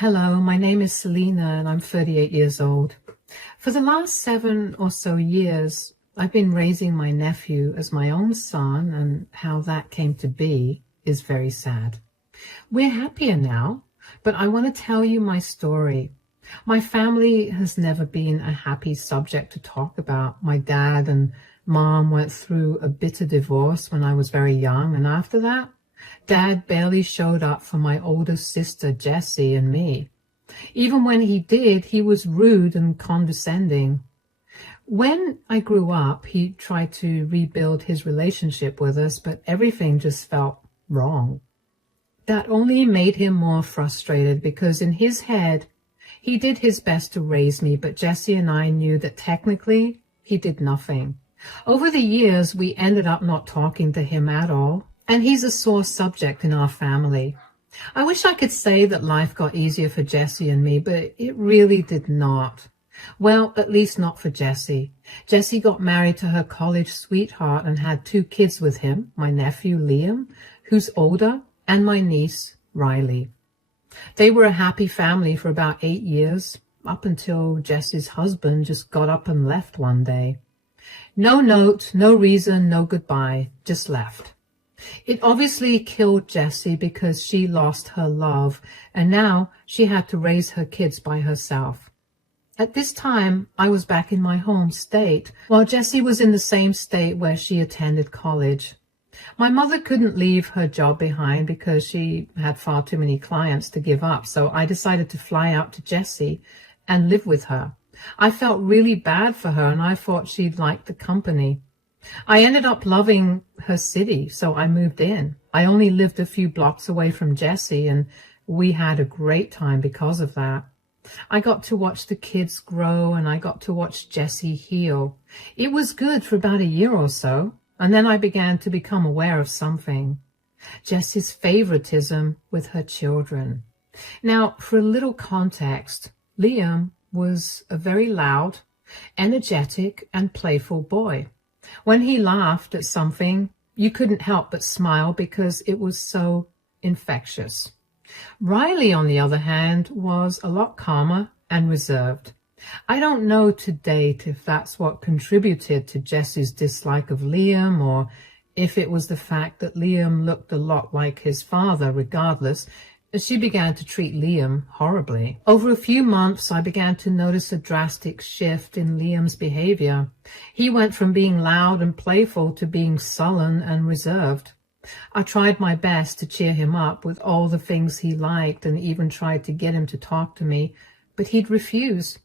Hello, my name is Selena and I'm 38 years old. For the last 7 or so years, I've been raising my nephew as my own son, and how that came to be is very sad. We're happier now, but I want to tell you my story. My family has never been a happy subject to talk about. My dad and mom went through a bitter divorce when I was very young, and after that, Dad barely showed up for my older sister Jessie and me. Even when he did, he was rude and condescending. When I grew up, he tried to rebuild his relationship with us, but everything just felt wrong. That only made him more frustrated because in his head, he did his best to raise me, but Jessie and I knew that technically he did nothing. Over the years, we ended up not talking to him at all, and he's a sore subject in our family. I wish I could say that life got easier for Jessie and me, but it really did not. Well, at least not for Jessie. Jessie got married to her college sweetheart and had 2 kids with him, my nephew Liam, who's older, and my niece Riley. They were a happy family for about 8 years, up until Jessie's husband just got up and left one day. No note, no reason, no goodbye, just left. It obviously killed Jessie because she lost her love, and now she had to raise her kids by herself. At this time, I was back in my home state, while Jessie was in the same state where she attended college. My mother couldn't leave her job behind because she had far too many clients to give up, so I decided to fly out to Jessie and live with her. I felt really bad for her, and I thought she'd like the company. I ended up loving her city, so I moved in. I only lived a few blocks away from Jessie, and we had a great time because of that. I got to watch the kids grow, and I got to watch Jessie heal. It was good for about a year or so, and then I began to become aware of something. Jessie's favoritism with her children. Now, for a little context, Liam was a very loud, energetic, and playful boy. When he laughed at something, you couldn't help but smile because it was so infectious. Riley, on the other hand, was a lot calmer and reserved. I don't know to date if that's what contributed to Jessie's dislike of Liam, or if it was the fact that Liam looked a lot like his father. Regardless, she began to treat Liam horribly. Over a few months, I began to notice a drastic shift in Liam's behavior. He went from being loud and playful to being sullen and reserved. I tried my best to cheer him up with all the things he liked, and even tried to get him to talk to me, but he'd refuse.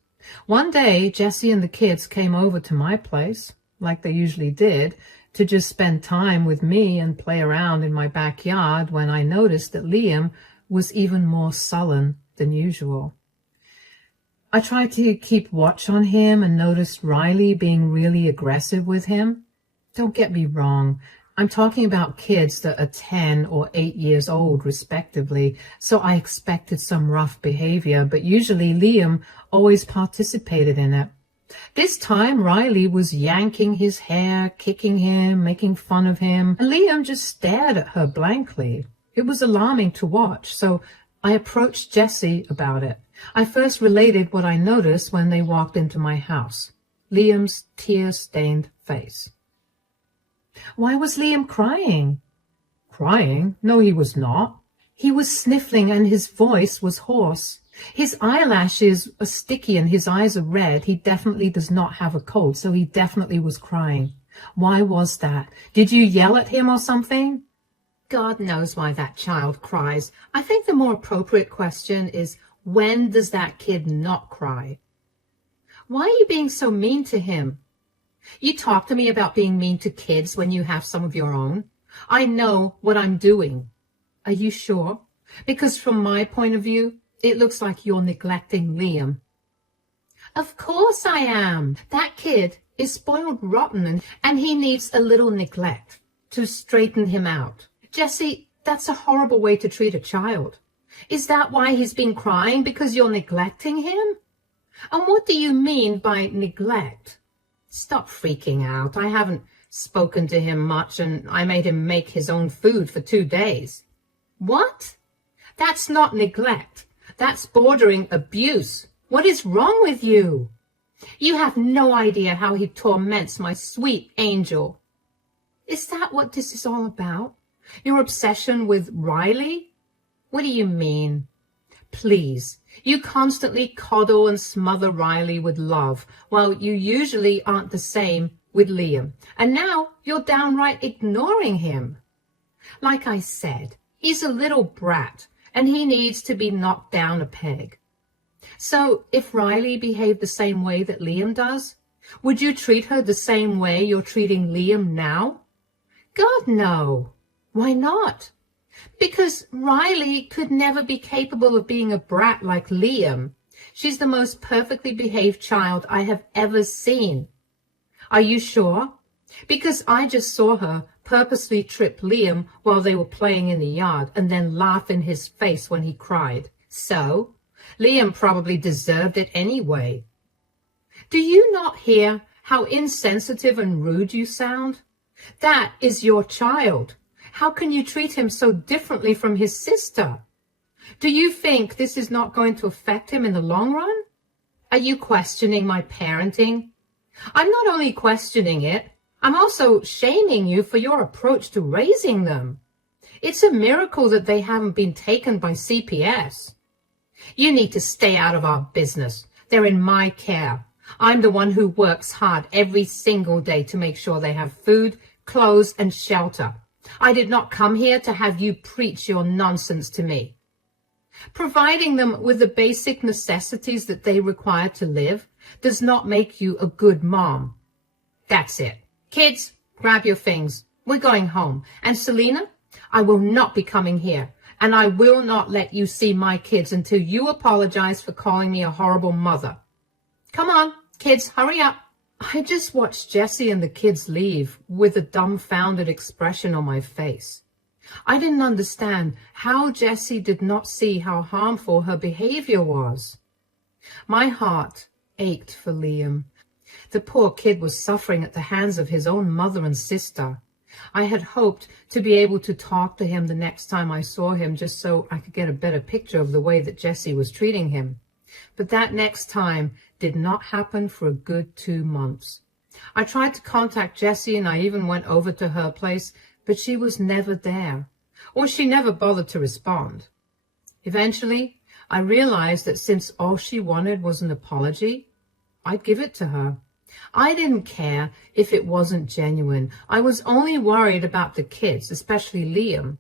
One day, Jessie and the kids came over to my place, like they usually did, to just spend time with me and play around in my backyard, when I noticed that Liam was even more sullen than usual. I tried to keep watch on him and noticed Riley being really aggressive with him. Don't get me wrong, I'm talking about kids that are 10 or 8 years old, respectively, so I expected some rough behavior, but usually Liam always participated in it. This time, Riley was yanking his hair, kicking him, making fun of him, and Liam just stared at her blankly. It was alarming to watch, so I approached Jessie about it. I first related what I noticed when they walked into my house: Liam's tear-stained face. Why was Liam crying? Crying? No, he was not. He was sniffling and his voice was hoarse. His eyelashes are sticky and his eyes are red. He definitely does not have a cold, so he definitely was crying. Why was that? Did you yell at him or something? God knows why that child cries. I think the more appropriate question is, when does that kid not cry? Why are you being so mean to him? You talk to me about being mean to kids when you have some of your own. I know what I'm doing. Are you sure? Because from my point of view, it looks like you're neglecting Liam. Of course I am. That kid is spoiled rotten, and he needs a little neglect to straighten him out. Jessie, that's a horrible way to treat a child. Is that why he's been crying? Because you're neglecting him? And what do you mean by neglect? Stop freaking out. I haven't spoken to him much, and I made him make his own food for 2 days. What? That's not neglect. That's bordering abuse. What is wrong with you? You have no idea how he torments my sweet angel. Is that what this is all about? Your obsession with Riley? What do you mean? Please, you constantly coddle and smother Riley with love, while you usually aren't the same with Liam. And now you're downright ignoring him. Like I said, he's a little brat, and he needs to be knocked down a peg. So if Riley behaved the same way that Liam does, would you treat her the same way you're treating Liam now? God, no. Why not? Because Riley could never be capable of being a brat like Liam. She's the most perfectly behaved child I have ever seen. Are you sure? Because I just saw her purposely trip Liam while they were playing in the yard and then laugh in his face when he cried. So, Liam probably deserved it anyway. Do you not hear how insensitive and rude you sound? That is your child. How can you treat him so differently from his sister? Do you think this is not going to affect him in the long run? Are you questioning my parenting? I'm not only questioning it, I'm also shaming you for your approach to raising them. It's a miracle that they haven't been taken by CPS. You need to stay out of our business. They're in my care. I'm the one who works hard every single day to make sure they have food, clothes, and shelter. I did not come here to have you preach your nonsense to me. Providing them with the basic necessities that they require to live does not make you a good mom. That's it. Kids, grab your things. We're going home. And Selena, I will not be coming here. And I will not let you see my kids until you apologize for calling me a horrible mother. Come on, kids, hurry up. I just watched Jessie and the kids leave with a dumbfounded expression on my face. I didn't understand how Jessie did not see how harmful her behavior was. My heart ached for Liam. The poor kid was suffering at the hands of his own mother and sister. I had hoped to be able to talk to him the next time I saw him just so I could get a better picture of the way that Jessie was treating him. But that next time did not happen for a good 2 months. I tried to contact Jessie and I even went over to her place, but she was never there, or she never bothered to respond. Eventually, I realized that since all she wanted was an apology, I'd give it to her. I didn't care if it wasn't genuine. I was only worried about the kids, especially Liam.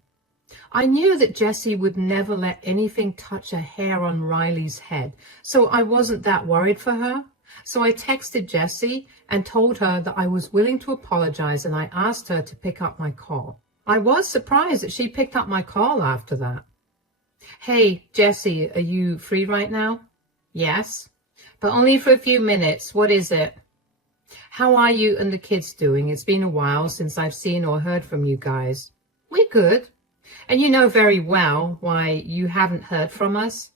I knew that Jessie would never let anything touch a hair on Riley's head, so I wasn't that worried for her. So I texted Jessie and told her that I was willing to apologize, and I asked her to pick up my call. I was surprised that she picked up my call after that. Hey, Jessie, are you free right now? Yes, but only for a few minutes. What is it? How are you and the kids doing? It's been a while since I've seen or heard from you guys. We're good. And you know very well why you haven't heard from us.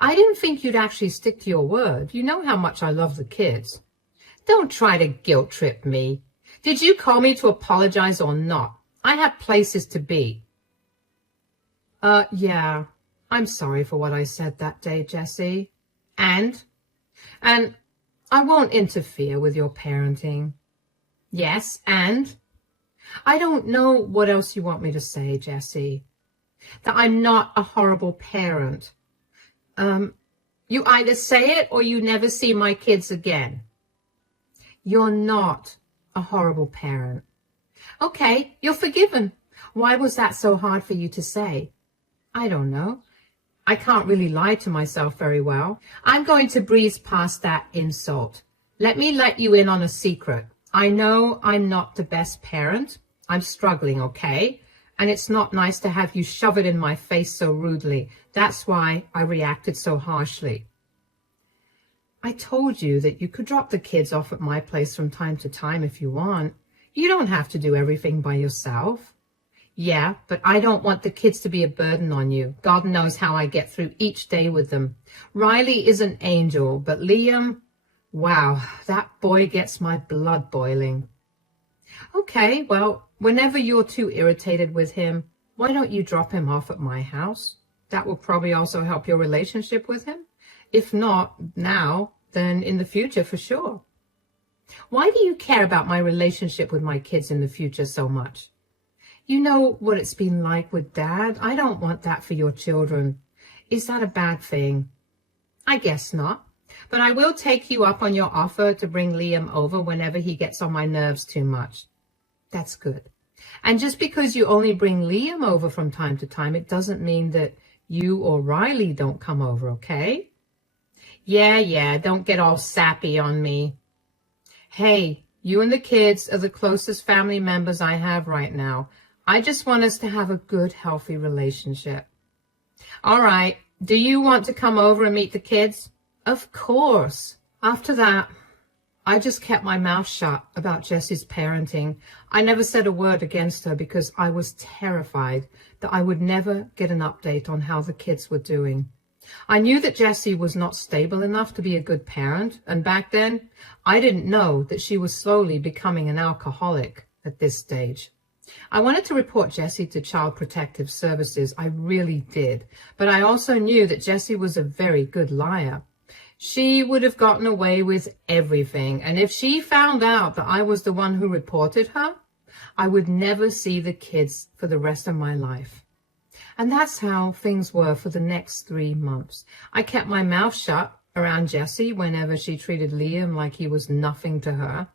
I didn't think you'd actually stick to your word. You know how much I love the kids. Don't try to guilt trip me. Did you call me to apologize or not? I have places to be. Yeah. I'm sorry for what I said that day, Jessie. And I won't interfere with your parenting. Yes, and? I don't know what else you want me to say, Jessie. That I'm not a horrible parent. You either say it or you never see my kids again. You're not a horrible parent. Okay, you're forgiven. Why was that so hard for you to say? I don't know. I can't really lie to myself very well. I'm going to breeze past that insult. Let me let you in on a secret. I know I'm not the best parent. I'm struggling, okay? And it's not nice to have you shove it in my face so rudely. That's why I reacted so harshly. I told you that you could drop the kids off at my place from time to time if you want. You don't have to do everything by yourself. Yeah, but I don't want the kids to be a burden on you. God knows how I get through each day with them. Riley is an angel, but Liam, wow, that boy gets my blood boiling. Okay, well, whenever you're too irritated with him, why don't you drop him off at my house? That will probably also help your relationship with him. If not now, then in the future for sure. Why do you care about my relationship with my kids in the future so much? You know what it's been like with Dad. I don't want that for your children. Is that a bad thing? I guess not. But I will take you up on your offer to bring Liam over whenever he gets on my nerves too much. That's good. And just because you only bring Liam over from time to time, it doesn't mean that you or Riley don't come over, okay? Yeah, don't get all sappy on me. Hey, you and the kids are the closest family members I have right now. I just want us to have a good, healthy relationship. All right, do you want to come over and meet the kids? Of course. After that, I just kept my mouth shut about Jessie's parenting. I never said a word against her because I was terrified that I would never get an update on how the kids were doing. I knew that Jessie was not stable enough to be a good parent, and back then, I didn't know that she was slowly becoming an alcoholic at this stage. I wanted to report Jessie to Child Protective Services. I really did. But I also knew that Jessie was a very good liar. She would have gotten away with everything. And if she found out that I was the one who reported her, I would never see the kids for the rest of my life. And that's how things were for the next 3 months. I kept my mouth shut around Jessie whenever she treated Liam like he was nothing to her.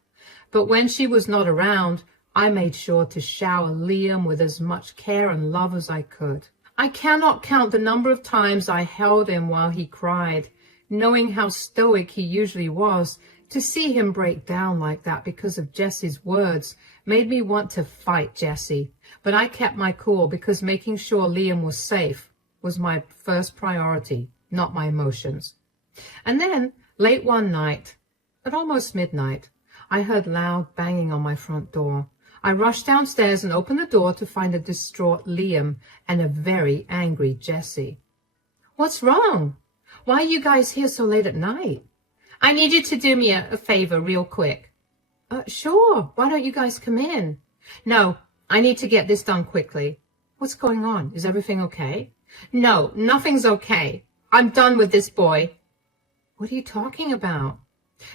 But when she was not around, I made sure to shower Liam with as much care and love as I could. I cannot count the number of times I held him while he cried. Knowing how stoic he usually was, to see him break down like that because of Jessie's words made me want to fight Jessie. But I kept my cool because making sure Liam was safe was my first priority, not my emotions. And then, late one night, at almost midnight, I heard loud banging on my front door. I rushed downstairs and opened the door to find a distraught Liam and a very angry Jessie. What's wrong? Why are you guys here so late at night? I need you to do me a favor real quick. Sure. Why don't you guys come in? No, I need to get this done quickly. What's going on? Is everything okay? No, nothing's okay. I'm done with this boy. What are you talking about?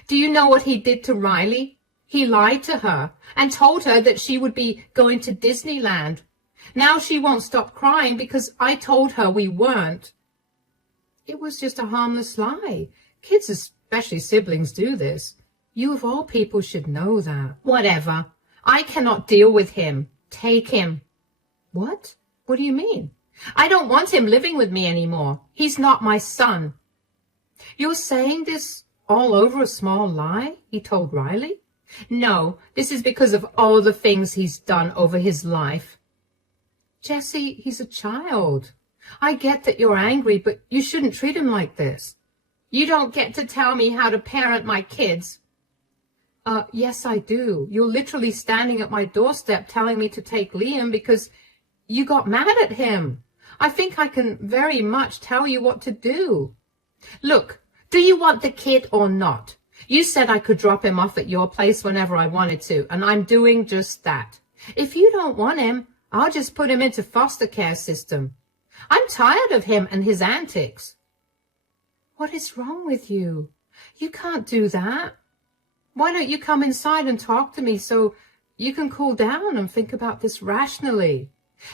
Do you know what he did to Riley? He lied to her and told her that she would be going to Disneyland. Now she won't stop crying because I told her we weren't. It was just a harmless lie. Kids, especially siblings, do this. You of all people should know that. Whatever. I cannot deal with him. Take him. What? What do you mean? I don't want him living with me anymore. He's not my son. You're saying this all over a small lie? He told Riley. No, this is because of all the things he's done over his life. Jessie, he's a child. I get that you're angry, but you shouldn't treat him like this. You don't get to tell me how to parent my kids. Yes, I do. You're literally standing at my doorstep telling me to take Liam because you got mad at him. I think I can very much tell you what to do. Look, do you want the kid or not? You said I could drop him off at your place whenever I wanted to, and I'm doing just that. If you don't want him, I'll just put him into foster care system. I'm tired of him and his antics. What is wrong with you? You can't do that. Why don't you come inside and talk to me so you can cool down and think about this rationally?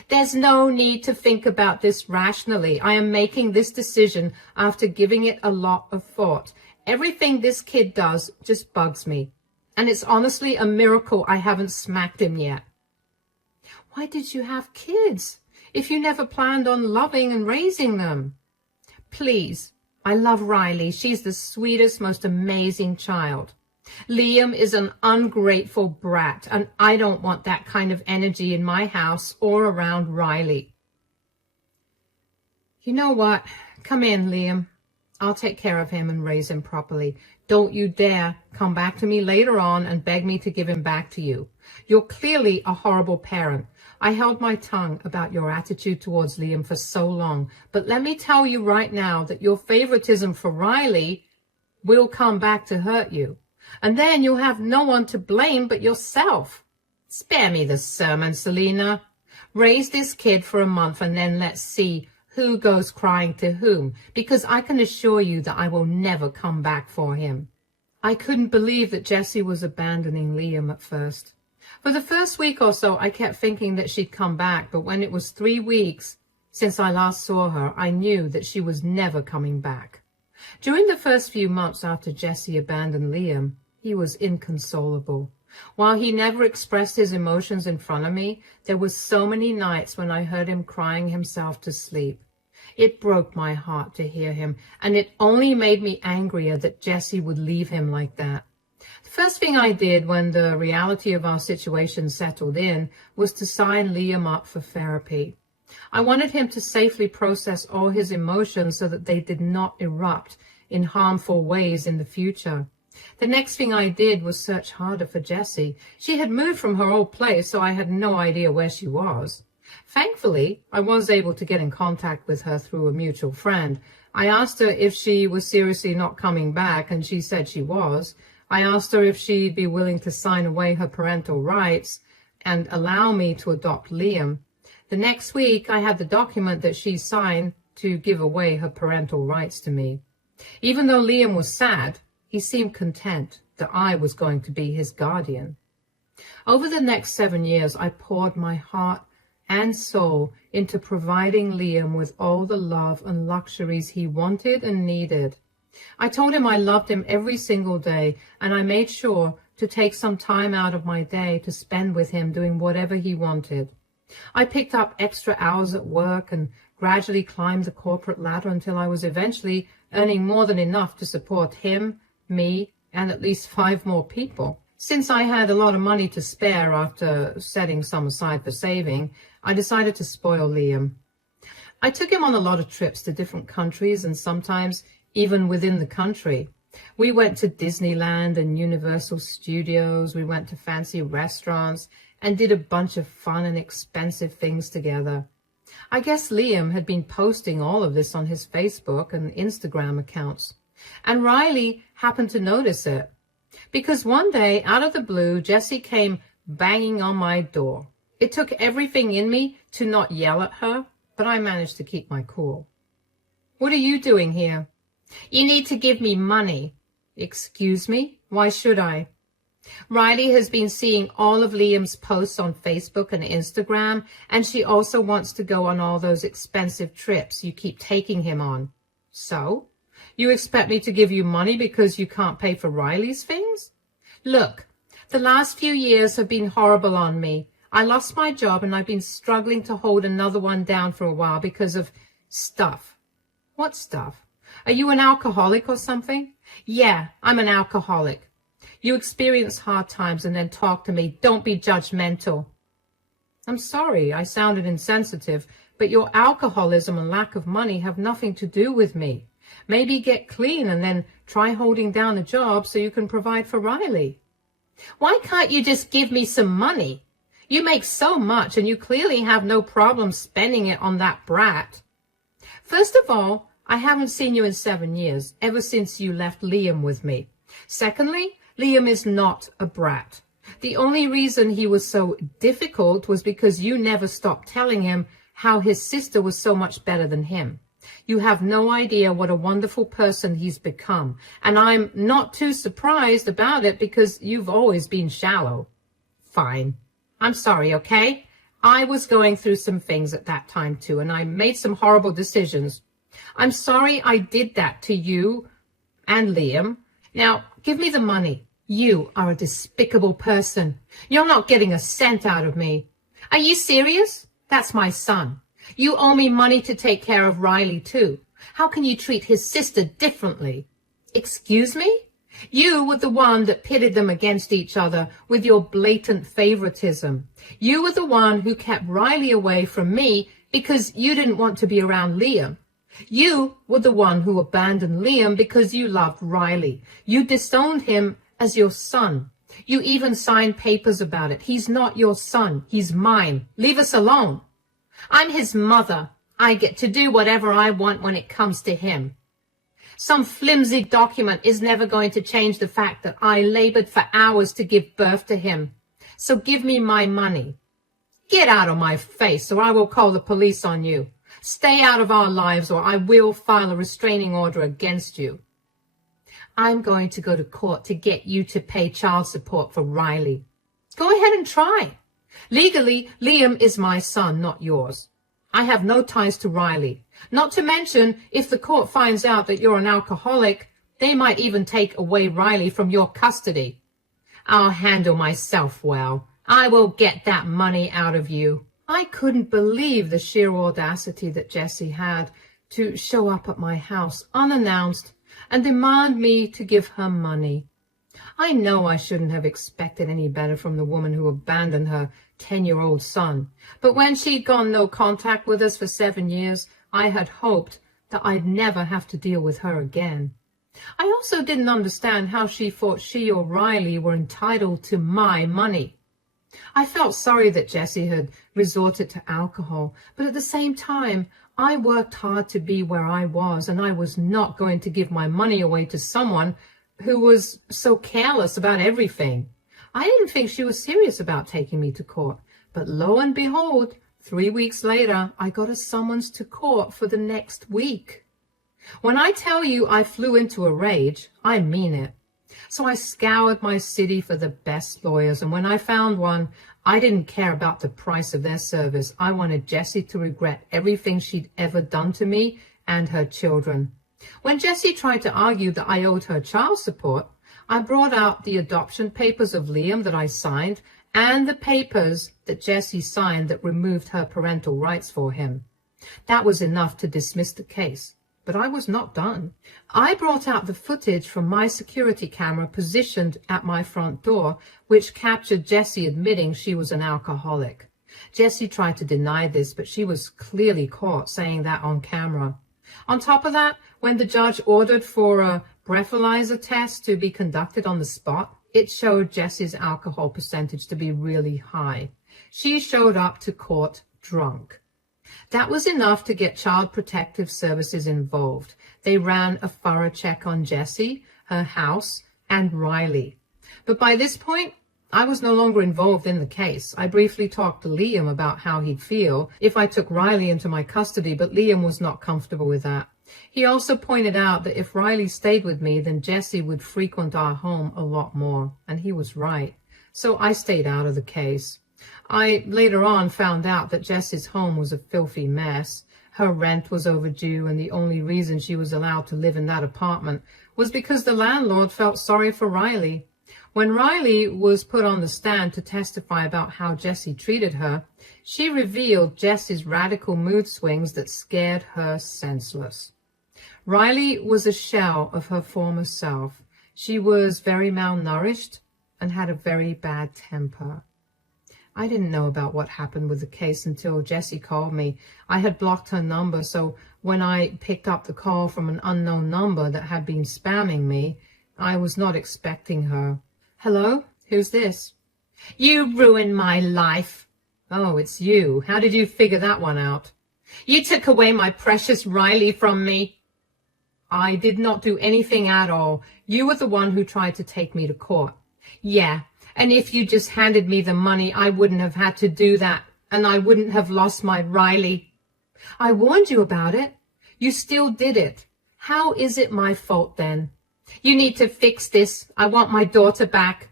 There's no need to think about this rationally. I am making this decision after giving it a lot of thought. Everything this kid does just bugs me. And it's honestly a miracle I haven't smacked him yet. Why did you have kids if you never planned on loving and raising them? Please, I love Riley. She's the sweetest, most amazing child. Liam is an ungrateful brat, and I don't want that kind of energy in my house or around Riley. You know what? Come in, Liam. I'll take care of him and raise him properly. Don't you dare come back to me later on and beg me to give him back to you. You're clearly a horrible parent. I held my tongue about your attitude towards Liam for so long, but let me tell you right now that your favoritism for Riley will come back to hurt you. And then you'll have no one to blame but yourself. Spare me the sermon, Selena. Raise this kid for a month and then let's see who goes crying to whom, because I can assure you that I will never come back for him. I couldn't believe that Jessie was abandoning Liam at first. For the first week or so, I kept thinking that she'd come back, but when it was 3 weeks since I last saw her, I knew that she was never coming back. During the first few months after Jessie abandoned Liam, he was inconsolable. While he never expressed his emotions in front of me, there were so many nights when I heard him crying himself to sleep. It broke my heart to hear him, and it only made me angrier that Jessie would leave him like that. The first thing I did when the reality of our situation settled in was to sign Liam up for therapy. I wanted him to safely process all his emotions so that they did not erupt in harmful ways in the future. The next thing I did was search harder for Jessie. She had moved from her old place, so I had no idea where she was. Thankfully, I was able to get in contact with her through a mutual friend. I asked her if she was seriously not coming back, and she said she was. I asked her if she'd be willing to sign away her parental rights and allow me to adopt Liam. The next week, I had the document that she signed to give away her parental rights to me. Even though Liam was sad, he seemed content that I was going to be his guardian. Over the next 7 years, I poured my heart and soul into providing Liam with all the love and luxuries he wanted and needed. I told him I loved him every single day, and I made sure to take some time out of my day to spend with him doing whatever he wanted. I picked up extra hours at work and gradually climbed the corporate ladder until I was eventually earning more than enough to support him, me, and at least 5 more people. Since I had a lot of money to spare after setting some aside for saving, I decided to spoil Liam. I took him on a lot of trips to different countries and sometimes even within the country. We went to Disneyland and Universal Studios, we went to fancy restaurants, and did a bunch of fun and expensive things together. I guess Liam had been posting all of this on his Facebook and Instagram accounts, and Riley happened to notice it. Because one day, out of the blue, Jessie came banging on my door. It took everything in me to not yell at her, but I managed to keep my cool. "What are you doing here?" "You need to give me money." "Excuse me? Why should I?" "Riley has been seeing all of Liam's posts on Facebook and Instagram, and she also wants to go on all those expensive trips you keep taking him on." "So? You expect me to give you money because you can't pay for Riley's things?" "Look, the last few years have been horrible on me. I lost my job and I've been struggling to hold another one down for a while because of stuff." "What stuff? Are you an alcoholic or something?" "Yeah, I'm an alcoholic." "You experience hard times and then talk to me. Don't be judgmental." "I'm sorry, I sounded insensitive, but your alcoholism and lack of money have nothing to do with me. Maybe get clean and then try holding down a job so you can provide for Riley." "Why can't you just give me some money? You make so much and you clearly have no problem spending it on that brat." "First of all, I haven't seen you in 7 years, ever since you left Liam with me. Secondly, Liam is not a brat. The only reason he was so difficult was because you never stopped telling him how his sister was so much better than him. You have no idea what a wonderful person he's become, and I'm not too surprised about it because you've always been shallow." "Fine. I'm sorry, okay? I was going through some things at that time too, and I made some horrible decisions. I'm sorry I did that to you and Liam. Now, give me the money. You are a despicable person. You're not getting a cent out of me." "Are you serious? That's my son. You owe me money to take care of Riley too. How can you treat his sister differently?" "Excuse me? You were the one that pitted them against each other with your blatant favoritism. You were the one who kept Riley away from me because you didn't want to be around Liam. You were the one who abandoned Liam because you loved Riley. You disowned him as your son. You even signed papers about it. He's not your son. He's mine. Leave us alone." "I'm his mother. I get to do whatever I want when it comes to him. Some flimsy document is never going to change the fact that I labored for hours to give birth to him. So give me my money." "Get out of my face or I will call the police on you. Stay out of our lives or I will file a restraining order against you. I'm going to go to court to get you to pay child support for Riley. Go ahead and try. Legally, Liam is my son, not yours. I have no ties to Riley. Not to mention, if the court finds out that you're an alcoholic, they might even take away Riley from your custody. I'll handle myself well. I will get that money out of you. I couldn't believe the sheer audacity that Jessie had to show up at my house unannounced and demand me to give her money. I know I shouldn't have expected any better from the woman who abandoned her 10-year-old son, but when she'd gone no contact with us for 7 years, I had hoped that I'd never have to deal with her again. I also didn't understand how she thought she or Riley were entitled to my money. I felt sorry that Jessie had resorted to alcohol, but at the same time, I worked hard to be where I was, and I was not going to give my money away to someone who was so careless about everything. I didn't think she was serious about taking me to court, but lo and behold, 3 weeks later, I got a summons to court for the next week. When I tell you I flew into a rage, I mean it. So I scoured my city for the best lawyers, and when I found one, I didn't care about the price of their service. I wanted Jessie to regret everything she'd ever done to me and her children. When Jessie tried to argue that I owed her child support, I brought out the adoption papers of Liam that I signed and the papers that Jessie signed that removed her parental rights for him. That was enough to dismiss the case. But I was not done. I brought out the footage from my security camera positioned at my front door, which captured Jessie admitting she was an alcoholic. Jessie tried to deny this, but she was clearly caught saying that on camera. On top of that, when the judge ordered for a breathalyzer test to be conducted on the spot, it showed Jessie's alcohol percentage to be really high. She showed up to court drunk. That was enough to get Child Protective Services involved. They ran a thorough check on Jessie, her house, and Riley. But by this point, I was no longer involved in the case. I briefly talked to Liam about how he'd feel if I took Riley into my custody, but Liam was not comfortable with that. He also pointed out that if Riley stayed with me, then Jessie would frequent our home a lot more, and he was right. So I stayed out of the case. I later on found out that Jessie's home was a filthy mess. Her rent was overdue, and the only reason she was allowed to live in that apartment was because the landlord felt sorry for Riley. When Riley was put on the stand to testify about how Jessie treated her, she revealed Jessie's radical mood swings that scared her senseless. Riley was a shell of her former self. She was very malnourished and had a very bad temper. I didn't know about what happened with the case until Jessie called me. I had blocked her number, so when I picked up the call from an unknown number that had been spamming me, I was not expecting her. Hello? Who's this? You ruined my life. Oh, it's you. How did you figure that one out? You took away my precious Riley from me. I did not do anything at all. You were the one who tried to take me to court. Yeah. And if you just handed me the money, I wouldn't have had to do that, and I wouldn't have lost my Riley. I warned you about it. You still did it. How is it my fault then? You need to fix this. I want my daughter back.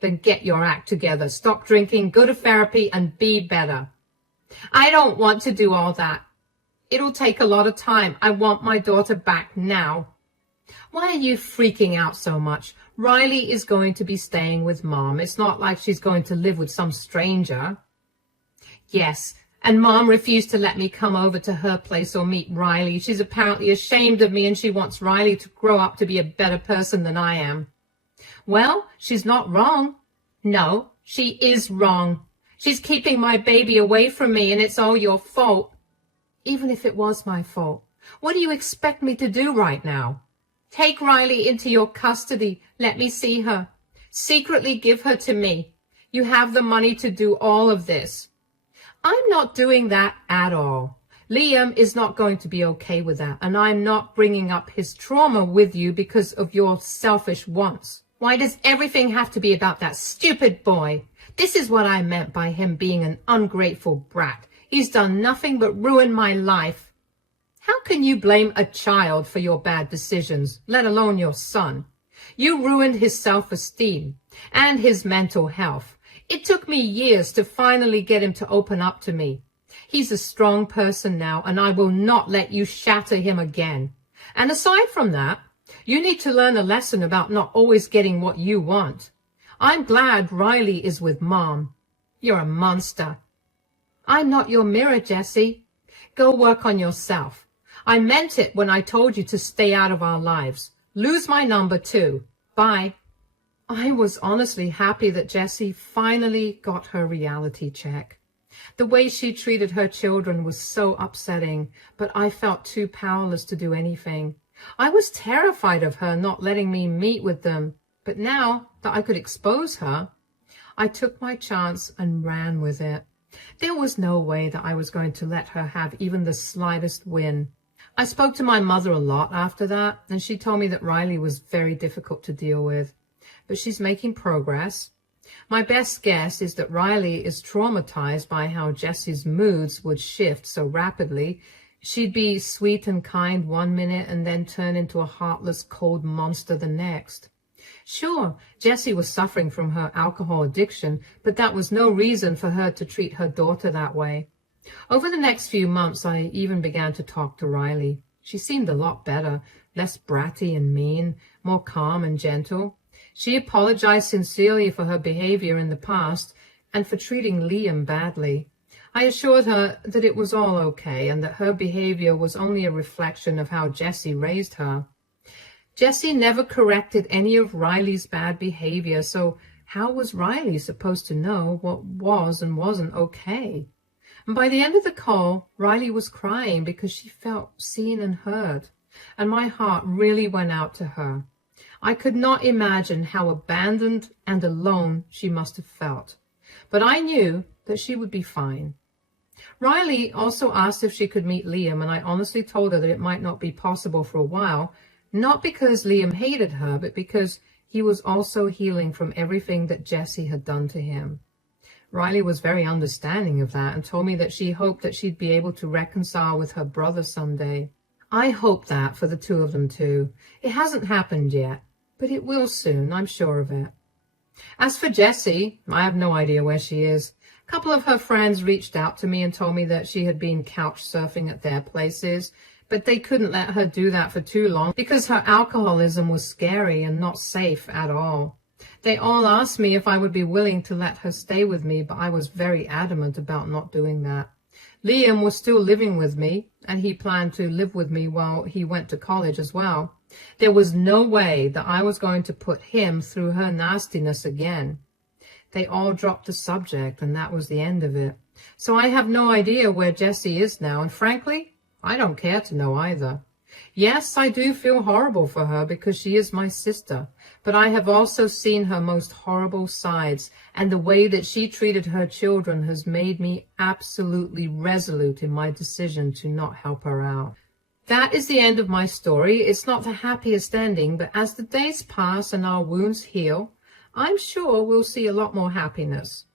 Then get your act together. Stop drinking, go to therapy, and be better. I don't want to do all that. It'll take a lot of time. I want my daughter back now. Why are you freaking out so much? Riley is going to be staying with Mom. It's not like she's going to live with some stranger. Yes, and Mom refused to let me come over to her place or meet Riley. She's apparently ashamed of me, and she wants Riley to grow up to be a better person than I am. Well, she's not wrong. No, she is wrong. She's keeping my baby away from me, and it's all your fault. Even if it was my fault, what do you expect me to do right now? Take Riley into your custody. Let me see her. Secretly give her to me. You have the money to do all of this. I'm not doing that at all. Liam is not going to be okay with that, and I'm not bringing up his trauma with you because of your selfish wants. Why does everything have to be about that stupid boy? This is what I meant by him being an ungrateful brat. He's done nothing but ruin my life. How can you blame a child for your bad decisions, let alone your son? You ruined his self-esteem and his mental health. It took me years to finally get him to open up to me. He's a strong person now, and I will not let you shatter him again. And aside from that, you need to learn a lesson about not always getting what you want. I'm glad Riley is with Mom. You're a monster. I'm not your mirror, Jessie. Go work on yourself. I meant it when I told you to stay out of our lives. Lose my number too. Bye. I was honestly happy that Jessie finally got her reality check. The way she treated her children was so upsetting, but I felt too powerless to do anything. I was terrified of her not letting me meet with them, but now that I could expose her, I took my chance and ran with it. There was no way that I was going to let her have even the slightest win. I spoke to my mother a lot after that, and she told me that Riley was very difficult to deal with, but she's making progress. My best guess is that Riley is traumatized by how Jessie's moods would shift so rapidly. She'd be sweet and kind one minute and then turn into a heartless, cold monster the next. Sure, Jessie was suffering from her alcohol addiction, but that was no reason for her to treat her daughter that way. Over the next few months, I even began to talk to Riley. She seemed a lot better, less bratty and mean, more calm and gentle. She apologized sincerely for her behavior in the past and for treating Liam badly. I assured her that it was all okay and that her behavior was only a reflection of how Jessie raised her. Jessie never corrected any of Riley's bad behavior, so how was Riley supposed to know what was and wasn't okay? And by the end of the call, Riley was crying because she felt seen and heard, and my heart really went out to her. I could not imagine how abandoned and alone she must have felt, but I knew that she would be fine. Riley also asked if she could meet Liam, and I honestly told her that it might not be possible for a while, not because Liam hated her, but because he was also healing from everything that Jessie had done to him. Riley was very understanding of that and told me that she hoped that she'd be able to reconcile with her brother someday. I hope that for the two of them too. It hasn't happened yet, but it will soon, I'm sure of it. As for Jessie, I have no idea where she is. A couple of her friends reached out to me and told me that she had been couch surfing at their places, but they couldn't let her do that for too long because her alcoholism was scary and not safe at all. They all asked me if I would be willing to let her stay with me, but I was very adamant about not doing that. Liam was still living with me, and he planned to live with me while he went to college as well. There was no way that I was going to put him through her nastiness again. They all dropped the subject, and that was the end of it. So I have no idea where Jessie is now, and frankly, I don't care to know either. Yes, I do feel horrible for her because she is my sister, but I have also seen her most horrible sides, and the way that she treated her children has made me absolutely resolute in my decision to not help her out. That is the end of my story. It's not the happiest ending, but as the days pass and our wounds heal, I'm sure we'll see a lot more happiness.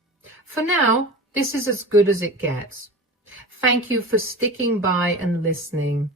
For now, this is as good as it gets. Thank you for sticking by and listening.